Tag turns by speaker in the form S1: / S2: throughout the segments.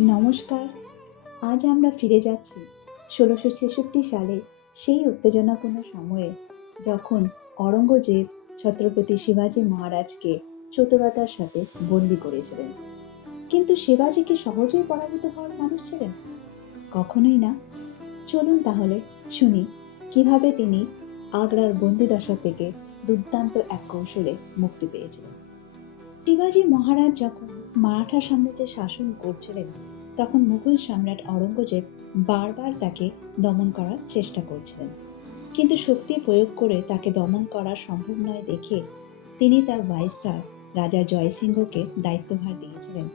S1: নমস্কার, আজ আমরা ফিরে যাচ্ছি ষোলোশো ছেষট্টি সালে সেই উত্তেজনাপূর্ণ সময়ে যখন অরঙ্গজেব ছত্রপতি শিবাজী মহারাজকে চতুরতার সাথে বন্দি করেছিলেন। কিন্তু শিবাজী কি সহজেই পরাভূত হওয়ার মানুষ ছিলেন? কখনোই না। চলুন তাহলে শুনি, কীভাবে তিনি আগ্রার বন্দিদশা থেকে দুর্দান্ত এক কৌশলে মুক্তি পেয়েছিলেন। শিবাজী মহারাজ যখন মারাঠা সাম্রাজ্যে শাসন করছিলেন, তখন মুঘল সম্রাট অরঙ্গজেব বারবার তাকে দমন করার চেষ্টা করছিলেন। কিন্তু শক্তি প্রয়োগ করে তাকে দমন করা সম্ভব নয় দেখে তিনি তার ভাইসরয়, রাজা জয়সিংহকে দায়িত্বভার দিয়েছিলেন,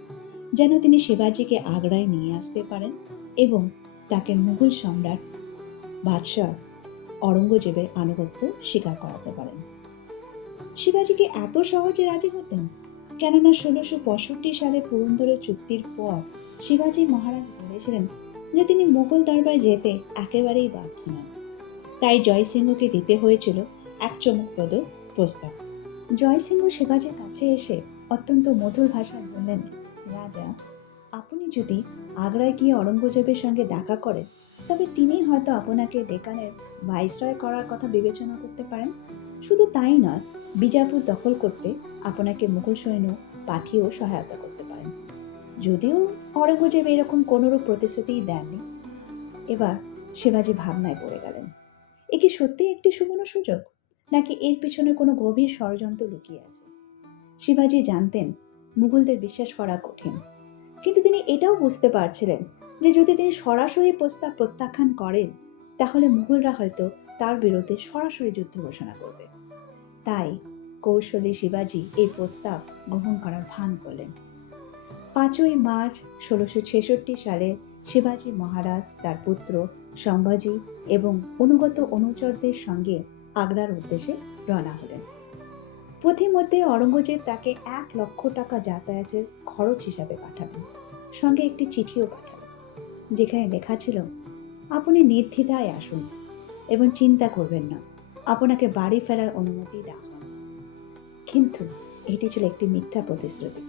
S1: যেন তিনি শিবাজীকে আগ্রায় নিয়ে আসতে পারেন এবং তাকে মুঘল সম্রাট বাদশাহ অরঙ্গজেবের আনুগত্য স্বীকার করাতে পারেন। শিবাজীকে এত সহজে রাজি হতেন? কেননা ষোলোশো পঁয়ষট্টি সালে পুরন্দরের চুক্তির পর শিবাজী মহারাজ বলেছিলেন যে তিনি মোগল দরবারে যেতে একেবারেই বাধ্য নন। তাই জয়সিংহকে দিতে হয়েছিল এক চমকপ্রদ প্রস্তাব। জয়সিংহ শিবাজীর কাছে এসে অত্যন্ত মধুর ভাষায় বললেন, রাজা, আপনি যদি আগ্রায় গিয়ে অরঙ্গজেবের সঙ্গে দেখা করেন, তবে তিনি হয়তো আপনাকে ডেকানের ভাইসরয় করার কথা বিবেচনা করতে পারেন। শুধু তাই নয়, বিজাপুর দখল করতে আপনাকে মুঘল সৈন্য পাঠিয়েও সহায়তা করতে পারেন। যদিও অরঙ্গজেব এরকম কোনোরূপ প্রতিশ্রুতিই দেননি। এবার শিবাজী ভাবনায় পড়ে গেলেন। এ কি সত্যি একটি সুবর্ণ সুযোগ? নাকি এর পিছনে কোনো গভীর ষড়যন্ত্র লুকিয়ে আছে? শিবাজী জানতেন, মুঘলদের বিশ্বাস করা কঠিন। কিন্তু তিনি এটাও বুঝতে পারছিলেন যে যদি তিনি সরাসরি প্রস্তাব প্রত্যাখ্যান করেন, তাহলে মুঘলরা হয়তো তার বিরুদ্ধে সরাসরি যুদ্ধ ঘোষণা করবে। তাই কৌশলী শিবাজী এই প্রস্তাব গ্রহণ করার ভান করলেন। পাঁচই মার্চ ষোলোশো ছেষট্টি সালে শিবাজী মহারাজ, তার পুত্র, সম্ভাজি এবং অনুগত অনুচরদের সঙ্গে আগ্রার উদ্দেশ্যে রওনা হলেন। পথিমধ্যে অরঙ্গজেব তাকে এক লক্ষ টাকা যাতায়াতের খরচ হিসাবে পাঠাবেন, সঙ্গে একটি চিঠিও পাঠাবেন, যেখানে লেখা ছিল, আপনি নির্দ্বিধায় আসুন এবং চিন্তা করবেন না। আপনাকে বাড়ি ফেরার অনুমতি দেওয়া হবে কিন্তু এটি ছিল একটি মিথ্যা প্রতিশ্রুতি।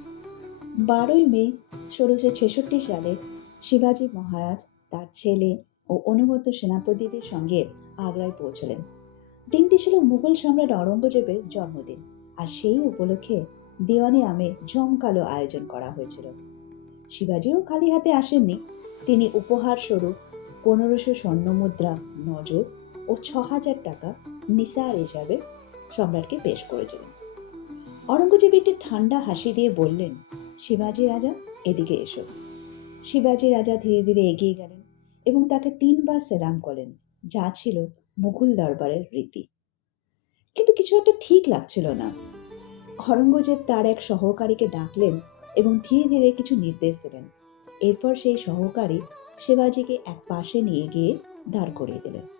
S1: বারোই মে ষোলোশো ছেষট্টি সালে শিবাজী মহারাজ তার ছেলে ও অনুগত সেনাপতিদের সঙ্গে আগ্রায় পৌঁছলেন। দিনটি ছিল মুঘল সম্রাট অরঙ্গজেবের জন্মদিন আর সেই উপলক্ষে দেওয়ানি আমে জমকালো আয়োজন করা হয়েছিল। শিবাজীও খালি হাতে আসেননি। তিনি উপহার স্বরূপ পনেরোশো স্বর্ণমুদ্রা নজর ও ছ হাজার টাকা নিসার হিসাবে সম্রাটকে পেশ করেছিলেন। অরঙ্গজেব একটি ঠান্ডা হাসি দিয়ে বললেন, শিবাজী রাজা, এদিকে এসো। শিবাজী রাজা ধীরে ধীরে এগিয়ে গেলেন এবং তাকে তিনবার সেলাম করলেন, যা ছিল মুঘল দরবারের রীতি। কিন্তু কিছু একটা ঠিক লাগছিল না। অরঙ্গজেব তার এক সহকারীকে ডাকলেন এবং ধীরে ধীরে কিছু নির্দেশ দিলেন। এরপর সেই সহকারী শিবাজীকে এক পাশে নিয়ে গিয়ে দাঁড় করিয়ে দিলেন।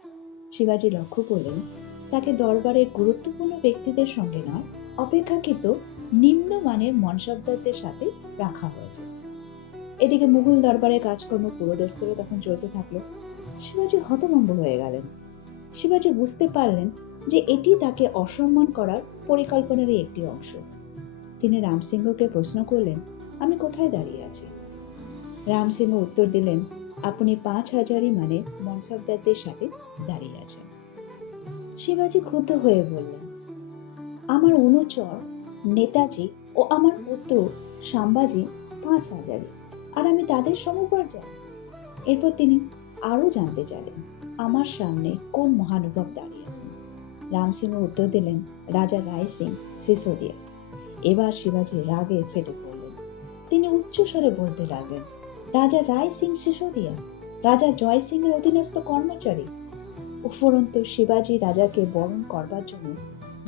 S1: শিবাজী লক্ষ্য করলেন, তাকে দরবারের গুরুত্বপূর্ণ ব্যক্তিদের সঙ্গে নয়, অপেক্ষাকৃত নিম্নমানের মনসবদারদের সাথে রাখা হয়েছে। এদিকে মুঘল দরবারের কাজকর্ম পুরোদস্তরে তখন চলতে থাকল। শিবাজী হতভম্ব হয়ে গেলেন। শিবাজী বুঝতে পারলেন যে এটি তাকে অসম্মান করার পরিকল্পনারই একটি অংশ। তিনি রামসিংহকে প্রশ্ন করলেন, আমি কোথায় দাঁড়িয়ে আছি? রামসিংহ উত্তর দিলেন আপনি পাঁচ হাজারই মানে মনসবদারদের সাথে দাঁড়িয়ে আছেন। শিবাজী ক্রুদ্ধ হয়ে বললেন, আমার অনুচর নেতাজি ও আমার পুত্র সাম্বাজি পাঁচ হাজারি আর আমি তাদের সমপর্যায় এরপর তিনি আরও জানতে চাইলেন, আমার সামনে কোন মহানুভব দাঁড়িয়ে আছেন? রামসিংহ উত্তর দিলেন, রাজা রায় সিং সিসোদিয়া। এবার শিবাজী রাগে ফেটে পড়লেন। তিনি উচ্চস্বরে বলতে লাগলেন রাজা রায় সিং সিসোদিয়া রাজা জয় সিং এর অধীনস্থ কর্মচারী। উপরন্তু শিবাজী রাজাকে বরণ করবার জন্য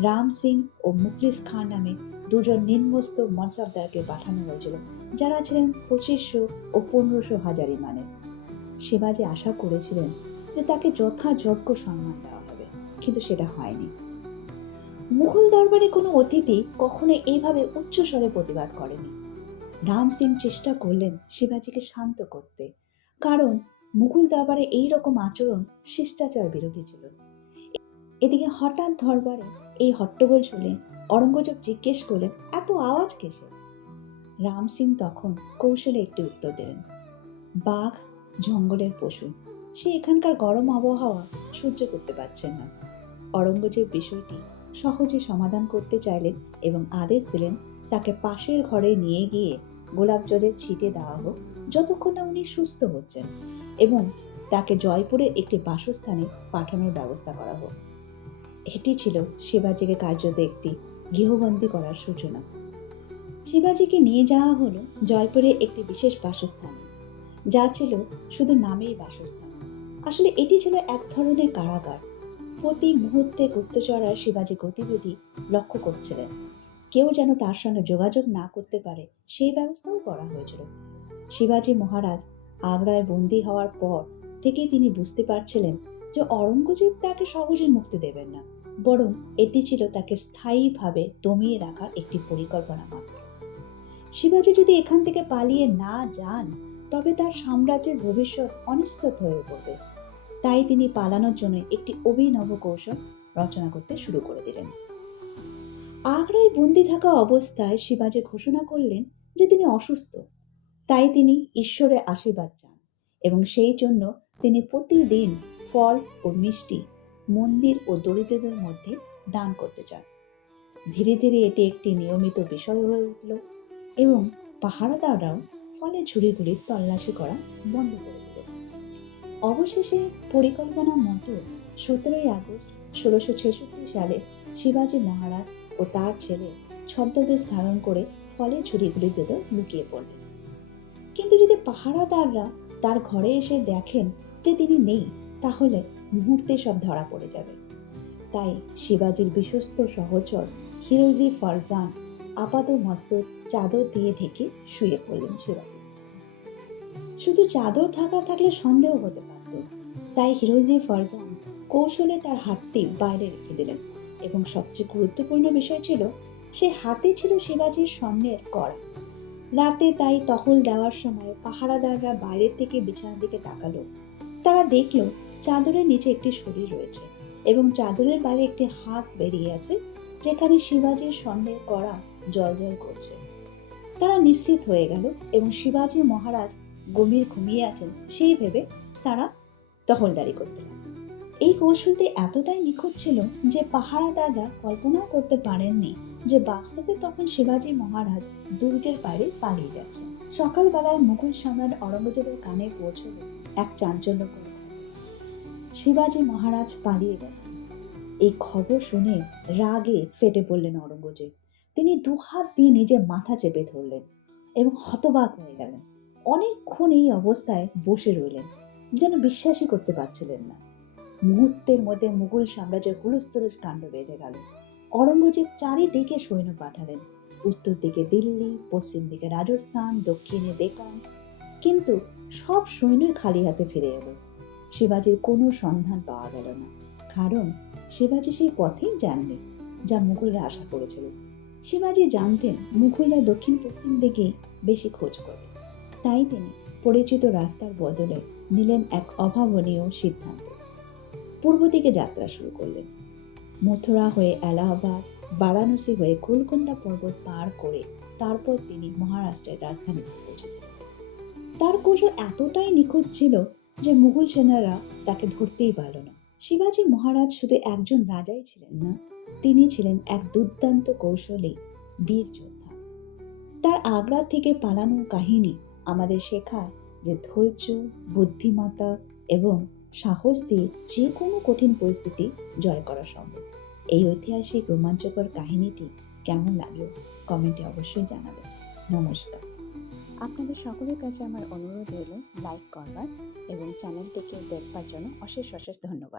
S1: রাম সিং ও মুখলিস খান নামে দুজন নিম্নস্থ মনসাবদারকে পাঠানো হয়েছিল, যারা ছিলেন পঁচিশশো ও পনেরোশো হাজারি মানে শিবাজী আশা করেছিলেন যে তাকে যথাযোগ্য সম্মান দেওয়া হবে, কিন্তু সেটা হয়নি। মুঘল দরবারে কোনো অতিথি কখনো এইভাবে উচ্চস্বরে প্রতিবাদ করেনি। রাম সিং চেষ্টা করলেন শিবাজীকে শান্ত করতে। কারণ মুঘল দরবারে এই রকম আচরণ শিষ্টাচার বিরোধী ছিল। এদিকে হঠাৎ দরবারে এই হট্টগোল শুনে অরঙ্গজেব জিজ্ঞেস করলেন, এত আওয়াজ কেসে রাম সিং তখন কৌশলে একটি উত্তর দিলেন, বাঘ জঙ্গলের পশু। সে এখানকার গরম আবহাওয়া সহ্য করতে পারছেন না। অরঙ্গজেব বিষয়টি সহজে সমাধান করতে চাইলেন এবং আদেশ দিলেন তাকে পাশের ঘরে নিয়ে গিয়ে গোলাপ জলের ছিটে দেওয়া হোক, যতক্ষণ না উনি সুস্থ হচ্ছেন এবং তাকে জয়পুরে একটি বাসস্থানে পাঠানোর ব্যবস্থা করা হোক। এটি ছিল শিবাজিকে কার্যত একটি গৃহবন্দী করার সূচনা। শিবাজিকে নিয়ে যাওয়া হলো জয়পুরে একটি বিশেষ বাসস্থান। যা ছিল শুধু নামেই বাসস্থান। আসলে এটি ছিল এক ধরনের কারাগার। প্রতি মুহূর্তে গুপ্তচররা শিবাজি গতিবিধি লক্ষ্য করছিলেন। কেউ যেন তার সঙ্গে যোগাযোগ না করতে পারে, সেই ব্যবস্থাও করা হয়েছিল। শিবাজি মহারাজ আগ্রায় বন্দী হওয়ার পর থেকেই তিনি বুঝতে পারছিলেন যে অরঙ্গজেব তাকে সহজে মুক্তি দেবেন না, বরং এটি ছিল তাকে স্থায়ীভাবে দমিয়ে রাখার একটি পরিকল্পনা মাত্র। শিবাজি যদি এখান থেকে পালিয়ে না যান, তবে তার সাম্রাজ্যের ভবিষ্যৎ অনিশ্চিত হয়ে পড়বে। তাই তিনি পালানোর জন্য একটি অভিনব কৌশল রচনা করতে শুরু করে দিলেন। আগ্রায় বন্দি থাকা অবস্থায় শিবাজি ঘোষণা করলেন যে তিনি অসুস্থ। তাই তিনি ঈশ্বরের আশীর্বাদ চান এবং সেই জন্য তিনি প্রতিদিন ফল ও মিষ্টি, মন্দির ও দরিদ্রদের মধ্যে দান করতে চান। ধীরে ধীরে এটি একটি নিয়মিত বিষয় হয়ে উঠল এবং পাহারাদাররাও ফলে ঝুড়িগুলি তল্লাশি করা বন্ধ করে দিল। অবশেষে পরিকল্পনা মতো সতেরোই আগস্ট ষোলোশো ছেষট্টি সালে শিবাজী মহারাজ ও তার ছেলে ছদ্মবেশ ধারণ করে ফলে ঝুড়িগুলির ভেতর লুকিয়ে পড়লেন। কিন্তু যদি পাহারাদাররা তার ঘরে এসে দেখেন যে তিনি নেই, তাহলে মুহূর্তে সব ধরা পড়ে যাবে। তাই শিবাজির বিশ্বস্ত সহচর হিরোজি ফারজান আপাত মস্তক চাদর দিয়ে ঢেকে শুয়ে পড়লেন শিবাজি। শুধু চাদর থাকা থাকলে সন্দেহ হতে পারত। তাই হিরোজি ফারজান কৌশলে তার হাতটি বাইরে রেখে দিলেন। এবং সবচেয়ে গুরুত্বপূর্ণ বিষয় ছিল, সে হাতে ছিল শিবাজির স্বর্ণের কড়া রাতে তাই টহল দেওয়ার সময় পাহারাদাররা বাইরের থেকে বিছানার দিকে তাকালো। তারা দেখল চাদরের নিচে একটি শরীর রয়েছে এবং চাদরের বাইরে একটি হাত বেরিয়ে আছে, যেখানে শিবাজির স্বর্ণের কড়া জল জল করছে। তারা নিশ্চিত হয়ে গেল এবং শিবাজি মহারাজ গম্ভীর ঘুমিয়ে আছেন, সেই ভেবে তারা টহলদারি করতে লাগল। এই কৌশলটি এতটাই নিখুঁত ছিল যে পাহারাদাররা কল্পনাও করতে পারেননি যে বাস্তবে তখন শিবাজি মহারাজ দুর্গের বাইরে পালিয়ে যাচ্ছেন সকালবেলায় মুঘল সম্রাট অরঙ্গজেবের কানে পৌঁছল এক চাঞ্চল্যকর শিবাজি মহারাজ পালিয়ে গেছেন এই খবর শুনে রাগে ফেটে পড়লেন অরঙ্গজেব তিনি দুহাত দিয়ে নিজের মাথা চেপে ধরলেন এবং হতবাক হয়ে গেলেন। অনেকক্ষণ এই অবস্থায় বসে রইলেন, যেন বিশ্বাসই করতে পারছিলেন না। মুহূর্তের মধ্যে মুঘল সাম্রাজ্যের হুলস্থুলুস কাণ্ড বেঁধে গেল। অরঙ্গজেব চারিদিকে সৈন্য পাঠালেন। উত্তর দিকে দিল্লি, পশ্চিম দিকে রাজস্থান, দক্ষিণে ডেকান কিন্তু সব সৈন্যই খালি হাতে ফিরে এলো। শিবাজির কোনো সন্ধান পাওয়া গেল না। কারণ শিবাজি সেই পথেই যাননি, যা মুঘলরা আশা করেছিল। শিবাজি জানতেন মুঘলরা দক্ষিণ পশ্চিম দিকে বেশি খোঁজ করবে। তাই তিনি পরিচিত রাস্তার বদলে নিলেন এক অভাবনীয় সিদ্ধান্ত। পূর্ব দিকে যাত্রা শুরু করলেন। মথুরা হয়ে এলাহাবাদ, বারাণসী হয়ে গোলকোন্ডা পর্বত পার করে তারপর তিনি মহারাষ্ট্রের রাজধানীতে পৌঁছেছেন। তার কৌশল এতটাই নিখুঁত ছিল যে মুঘল সেনারা তাকে ধরতেই পারল না। শিবাজি মহারাজ শুধু একজন রাজাই ছিলেন না, তিনি ছিলেন এক দুর্দান্ত কৌশলী বীর যোদ্ধা। তার আগ্রা থেকে পালানো কাহিনী আমাদের শেখায় যে ধৈর্য, বুদ্ধিমত্তা এবং সাহস দিয়ে যে কোনো কঠিন পরিস্থিতি জয় করা সম্ভব। এই ঐতিহাসিক রোমাঞ্চকর কাহিনীটি কেমন লাগল কমেন্টে অবশ্যই জানাবেন। নমস্কার। আপনাদের সকলের কাছে আমার অনুরোধ রইল লাইক করবার এবং চ্যানেলটিকে দেখবার জন্য অশেষ অশেষ ধন্যবাদ।